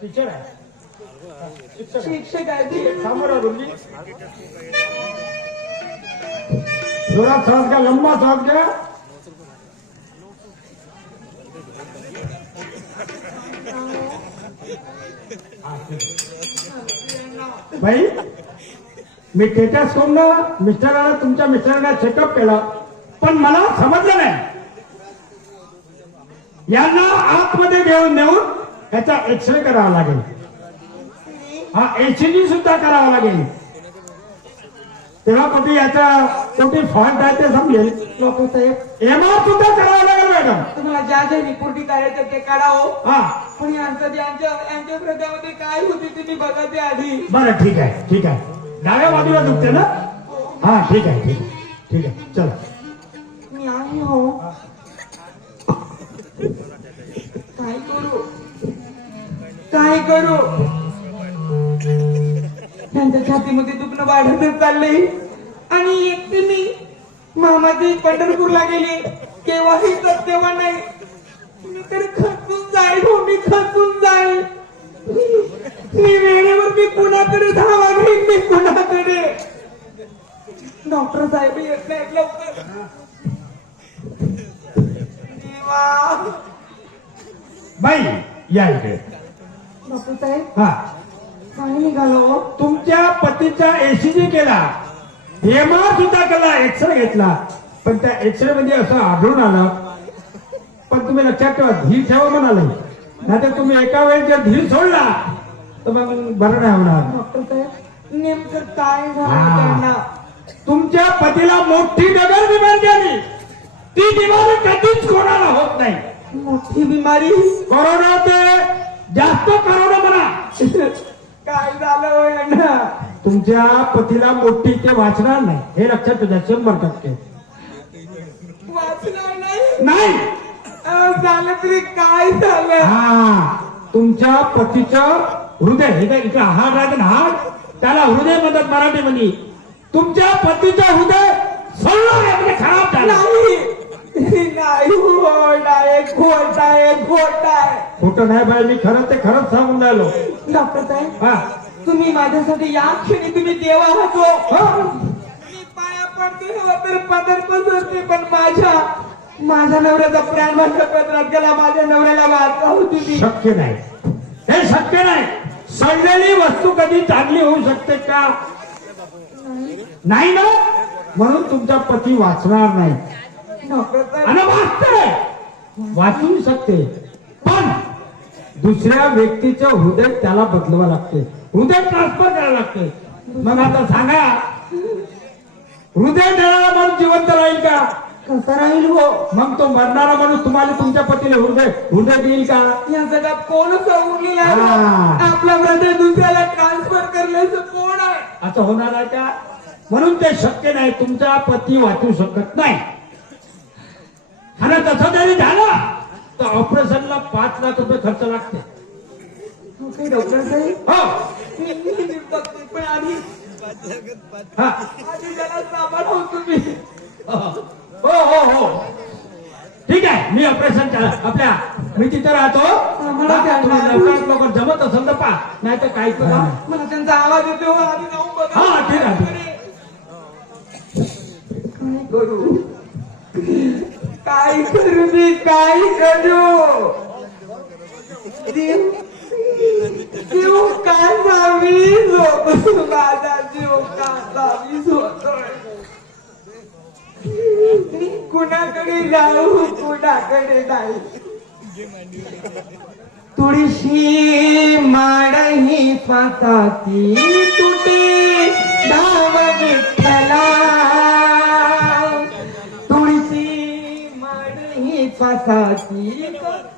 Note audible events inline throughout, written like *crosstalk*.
Teacher आहे. शिक्षक आहे. समोर जोरात श्वास घ्या लंबा श्वास घ्या. बाई मी टेटस करून मिस्टरांना तुमच्या मिस्टरांना चेकअप केलं पण मला समजलं नाही. यांना आतमध्ये घेऊन नेऊन त्याचा एक्सरे करावा लागेल. हा एचडी सुद्धा करावा लागेल. तेव्हा कुठे याचा कुठे फॉल्ट आहे ते समजेल. लोकसाहेब एमआर सुद्धा करावा लागेल मॅडम तुम्हाला ज्या ज्या रिपोर्टी काढायचं ते काढावं हा. पण यांचं यांच्या यांच्या प्रजामध्ये काय होती तुम्ही बघा ते आधी. बरं ठीक आहे ठीक आहे. डाव्या बाजूला दुखते ना? हा ठीक आहे ठीक आहे ठीक आहे. चला. मी आहे हो. काय करू? काय करू? त्यांच्या छातीमध्ये दुखणं वाढतच चाललंय. आणि एकटी मी मामाजी पंढरपूरला गेली. केव्हाही तर तेव्हा नाही. मी तर खचून जाईल हो मी खचून जाईल. मी वेळेवर मी कुणाकडे धावा घेईन? मी कुणाकडे? डॉक्टर साहेब येत नाहीत लवकर. देवा. बाई या इकडे. साहेब हा. निघालो तुमच्या पतीचा एसीजी केला. एमआर सुद्धा केला एक्सरे घेतला. पण त्या एक्सरे मध्ये असं आढळून आलं. पण तुम्ही लक्षात ठेवा धीर ठेवा म्हणाले. नाहीतर तुम्ही एका वेळेस जर धीर सोडला तर मग बरं नाही होणार. डॉक्टर साहेब नेमकं काय झालं हा. त्यांना? तुमच्या पतीला मोठी नगर बिमारी झाली. ती बिमारी कधीच कोणाला होत नाही. मोठी बिमारी? कोरोना ते जास्त कोरोना म्हणा काय झालं यांना तुमच्या पतीला मोठी ते वाचणार नाही. हे लक्षात ठेवा शंभर टक्के. वाचणार नाही? झालं तरी काय झालं? हा तुमच्या पतीचं हृदय हे काय इकडे हाड राहते ना हाड? त्याला हृदय म्हणतात मराठीमध्ये. तुमच्या पतीचं हृदय सगळं म्हणजे खराब झालं. नाही हो खोट आहे खोट आहे खोटं नाही बाई मी खरं ते खरंच सांगून राहिलो. डॉक्टर साहेब हा. तुम्ही माझ्यासाठी या क्षणी तुम्ही देवा आहात हो. हा. मी पाया पडते हवा तर पदर पसरते पण माझ्या माझ्या नवऱ्याचा प्राण माझ्या पदरात गेला माझ्या नवऱ्याला वाचा हो तुम्ही शक्य नाही. हे शक्य नाही. सडलेली वस्तू कधी चांगली होऊ शकते का? नाही ना? म्हणून तुमचा पती वाचणार नाही. आणि वाचते वाचू शकते. पण दुसऱ्या व्यक्तीचं हृदय त्याला बदलवा लागते हृदय ट्रान्सफर करायला लागते मग आता सांगा हृदय देणारा माणूस जिवंत राहील का? कसा राहील हो? मग तो मरणारा माणूस तुम्हाला तुमच्या पतीला हृदय हृदय देईल का? या जगात कोण सांगून हा. आपला हृदय दुसऱ्याला ट्रान्सफर करण्याचं कोण आहे? असं होणार आहे का? म्हणून ते शक्य नाही. तुमचा पती वाचू शकत नाही. आणि तसं जरी झालं तर ऑपरेशनला पाच लाख रुपये खर्च लागते. ओके डॉक्टर साहेब? हो. पण आधी हा. आधी तुम्ही. हो हो हो. ठीक आहे मी ऑपरेशन आपल्या मी तिथे राहतो. मला त्या- तुम्ही लवकरात लवकर जमत असेल तर पहा नाही तर काही करा मला त्यांचा आवाज येतो हो, आधी जाऊन बघा. हा, ठीक आहे, ठीक काय करू? काय करू मी? काय करू? देव देव कासावी झोप माझा जीव का जावी? मी कुणाकडे जाऊ? कुणाकडे नाही. तुळशी माड ही स्वाताची तुटे धाव विठ्ठला. ही स्वाताची तुळशी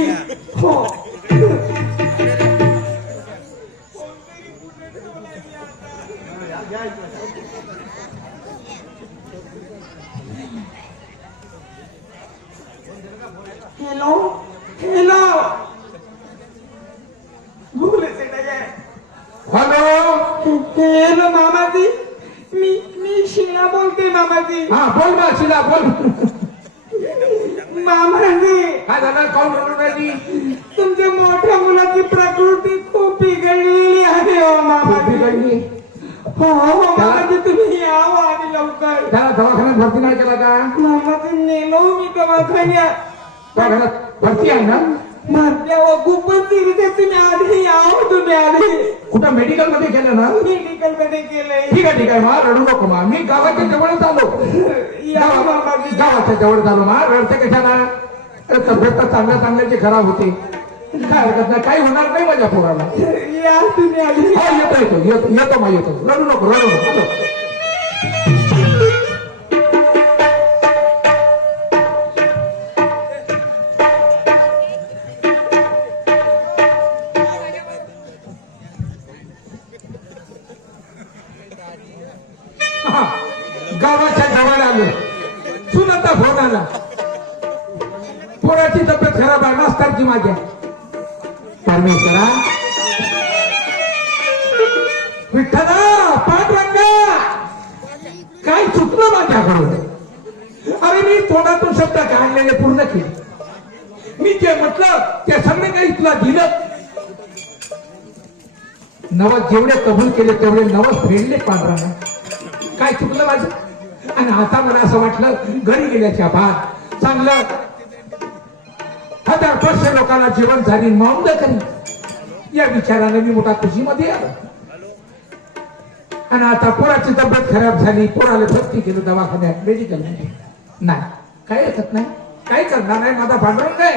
जाते आधी हो हॅलो हॅलो बोलत नाही हॅलो हॅलो मामाजी मी मी शिला बोलते मामाजी हा बोल ना शिला बोल मामाजी काय झालं राहिली तुमच्या मोठ्या मुलाची प्रकृती खूप बिघडलेली आहे हो बिघडली. हो हो तुम्ही यावं आणि लवकर. त्याला दवाखान्यात भरती नाही केला का? मामाजी नेलो मी दवाखान्यात. दवाखान्यात भरती आहे ना? खूपच तुम्ही आधी यावं तुम्ही आधी. कुठं मेडिकलमध्ये केलं ना? मेडिकलमध्ये केलंय ठीक आहे ठीक आहे मा रडू नको मा. मी गावाच्या जवळच आलो. या गावाच्या जवळ झालो मा. रडते कशाला? अरे तब्येत तर चांगल्या चांगल्याची खराब होते. काय हरकत नाही. काही होणार नाही माझ्या पोराला. या तुम्ही आधी हो येतो येतो येतो येतो मा येतो रडू नको रडू नको. नवस जेवढे कबूल केले तेवढे नवस फेडले पांढरांना. काय चुकलं माझं? आणि आता मला असं वाटलं घरी गेल्याच्या बाद चांगलं हजार पाचशे लोकांना जेवण झाली नोंद करी. या विचाराने मी मोठा खुशीमध्ये आलो. आणि आता पोराची तब्येत खराब झाली पोराला भरती केलं दवाखान्यात मेडिकल नाही काय हरकत नाही. काय करणार नाही माझा भांडवण काय?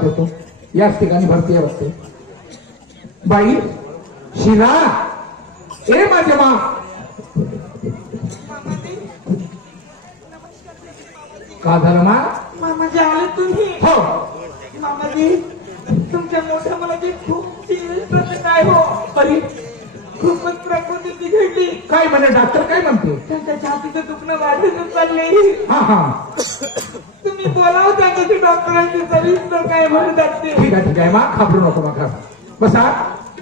आवाज येतो याच ठिकाणी भरती वाटते बाई शिला ए माझे मा का झालं मा? मामाजी आले तुम्ही. हो. मामाजी तुमच्या मोठ्या मुलाची खूप सिरियस प्रसंग आहे हो. अरे खूपच प्रकृती बिघडली काय म्हणे डॉक्टर काय म्हणते? त्यांच्या छातीचं दुखणं वाढतच चालले हा हा. तुम्ही बोलाव त्यांच्याशी डॉक्टरांची सविस्तर काय म्हणतात ते ठीक आहे ठीक आहे. मग घाबरू नको मग घाबर बसा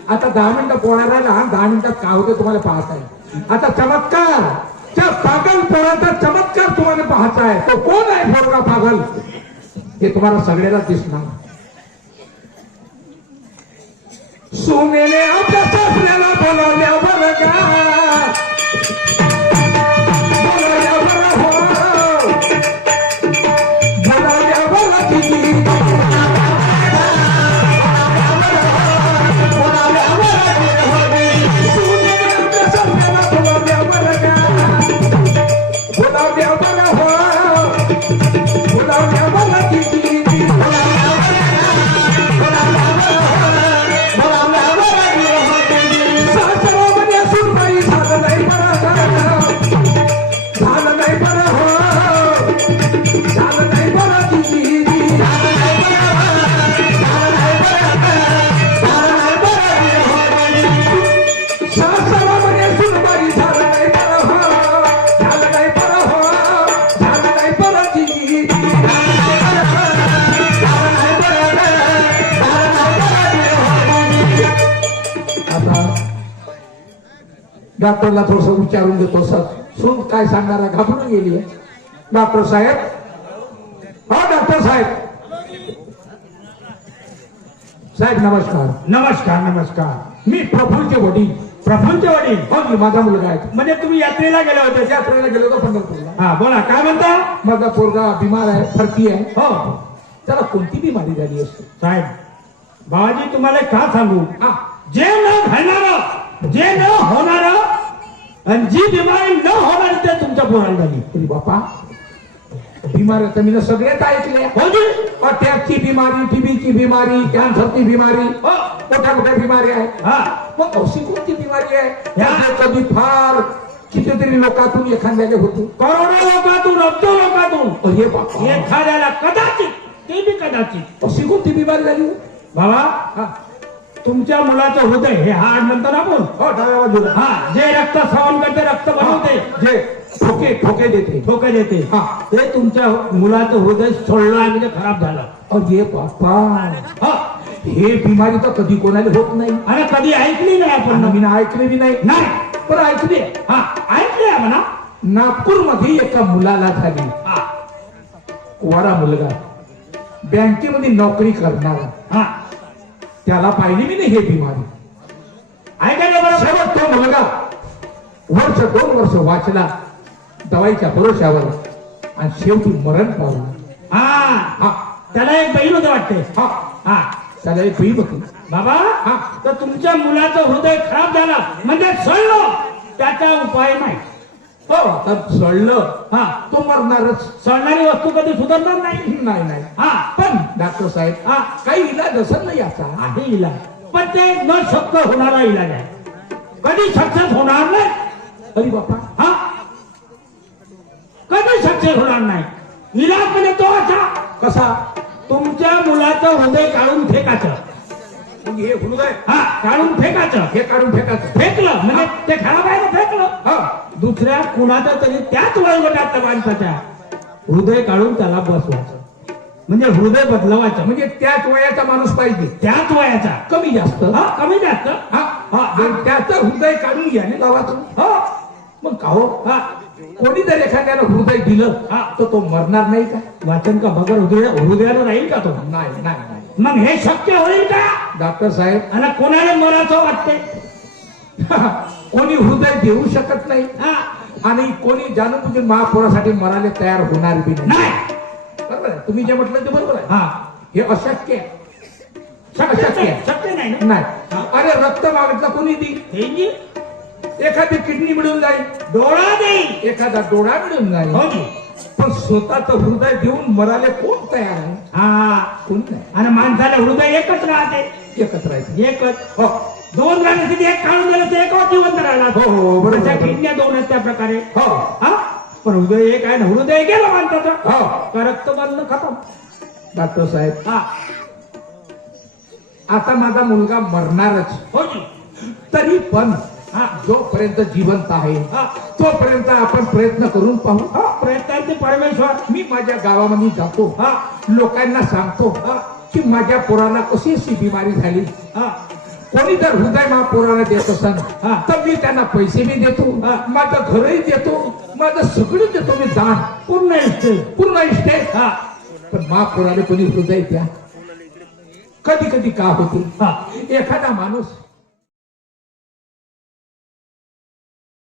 आता दहा मिनिटं पोळा राहिला दहा मिनिटात काय होते तुम्हाला पाहता येईल. आता चमत्कार. त्या पागल पोराचा चमत्कार तुम्हाला पाहायचा आहे. तो कोण आहे पोरगा पागल? हे तुम्हाला सगळ्याला दिसणार. सुनेने आपल्या डॉक्टरला थोडस विचारून देतो सर. सून काय सांगणार आहे? घाबरून गेली आहे. डॉक्टर साहेब? हो डॉक्टर साहेब. साहेब नमस्कार. नमस्कार नमस्कार. मी प्रफुलचे वडील. प्रफुल्लचे वडील. हो मी माझा मुलगा आहे. म्हणजे तुम्ही यात्रेला गेले होते? यात्रेला गेलो होतो पंढरपूरला. हा बोला काय म्हणता? माझा पोरगा बिमार आहे फरकी आहे. हो. त्याला कोणती बिमारी झाली असते? साहेब बाबाजी तुम्हाला का सांगू? हा. जे न घडणार जे न होणार आणि जी बिमारी न होणार ते तुमच्या पोराला झाली. तरी बापा बिमारी तर मी सगळेच ऐकले हो अटॅकची बिमारी टीबीची बिमारी कॅन्सरची बिमारी हो. मोठ्या मोठ्या बिमारी आहेत हा. मग अशी कोणती बिमारी आहे? या. त्याचे कधी फार कितीतरी लोकातून एखाद्याने होतो. करोडो लोकातून अब्जो लोकातून. अरे बापा. एखाद्याला कदाचित ते बी कदाचित. अशी कोणती बिमारी झाली? बाबा हा. तुमच्या मुलाचं हृदय हे हाड म्हणतो ना आपण. हो डाव्या बाजूला हा जे रक्त श्रवण करते रक्त बनवते जे ठोके ठोके देते. ठोके देते. हा. ते तुमच्या मुलाचं हृदय सोडलं आहे म्हणजे खराब झालं. अरे बापा हा. हे बिमारी तर कधी कोणाला होत नाही. आणि कधी ऐकली नाही आपण. आणि मी ऐकले बी नाही. नाही. पण ऐकले. हा ऐकली म्हणा. नागपूरमध्ये एका मुलाला झाली. हा. कुवारा मुलगा. बँकेमध्ये नोकरी करणारा. हा. त्याला पाहिली मी नाही हे बिमारी. ऐकायला बरोबर शेवट तो मुलगा वर्ष दोन वर्ष वाचला दवाईच्या भरोश्यावर आणि शेवटी मरण पावला. हा हा. त्याला एक बहीण होते वाटते हा. हा. त्याला एक बहीण होती. बाबा हा. तर तुमच्या मुलाचं हृदय खराब झालं म्हणजे सळलं त्याचा उपाय नाही. हो आता जळलं हा तो मरणारच. सळणारी वस्तू कधी सुधारणार नाही. नाही नाही. हा पण डॉक्टर साहेब हा काही इलाज असत नाही याचा? आहे इलाज. पण ते न शक्य होणारा इलाज आहे. कधी सक्सेस होणार नाही? अरे बापा. हा? कधी सक्सेस होणार नाही? इलाज म्हणजे तो असा. कसा? तुमच्या मुलाचं हृदय काढून म्हणजे हे हृदय? हा काढून फेकायचं. हे काढून फेकायचं. फेकलं. म्हणजे ते खराब आहे ना फेकलं. हा. दुसऱ्या कुणाचं तरी त्याच वयोगटातल्या माणसाच्या. हृदय काढून त्याला बसवायचं. म्हणजे हृदय बदलवायचं. म्हणजे त्याच वयाचा माणूस पाहिजे. त्याच वयाचा. कमी जास्त. हा कमी जास्त. हा हा. त्याचं हृदय काढून घ्या ना गावातून. हो. मग का हो? हा. कोणी जर एखाद्याला हृदय दिलं हा. तर तो मरणार नाही का? वाचन का बगर हृदय हृदयानं राहील का तो? नाही नाही मग हे शक्य होईल का? डॉक्टर साहेब. आणि कोणाला मराचं वाटते *laughs* कोणी हृदय देऊ शकत नाही. हा. आणि कोणी जाणून महापौरासाठी मरायला तयार होणार बी नाही. बरोबर तुम्ही जे म्हटलं ते बरोबर आहे. हा. अशक्य आहे. शक्य नाही नाही. अरे रक्त मागितलं कोणी दी एखादी किडनी मिळून जाईल. डोळा देईल. एखादा डोळा मिळून जाईल. हो पण स्वतःच हृदय देऊन मराले कोण तयार आहे? हा. कोणी नाही? आणि माणसाला हृदय एकच राहते. एकत्र आहे एकच. हो. दोन राहण्यासाठी एक काढून दिलं तर एकावर जिवंत राहणार हो, हो, बरोबर, बरोबर. किडन्या दोन आहेत त्या प्रकारे. हो. हा? पण हृदय एक आहे ना हृदय गेलं माणसाचं. हो. का रक्त बंद खतम? डॉक्टर साहेब. हा. आता माझा मुलगा मरणारच. हो जी तरी पण हा. जोपर्यंत जिवंत आहे हा. तोपर्यंत आपण प्रयत्न करून पाहू. हा प्रयत्नांचे परमेश्वर. मी माझ्या गावामध्ये जातो. हा. लोकांना सांगतो हा. की माझ्या पोराला कशी अशी बिमारी झाली? हा. कोणी जर हृदय महापौराला देत असेल. तर मी त्यांना पैसे बी देतो. माझं घरही देतो माझं सगळं देतो मी दान पूर्ण इष्टे पूर्ण इष्टेट हा. पण महापौराला कोणी हृदय द्या. कधी कधी का होते? हा. एखादा माणूस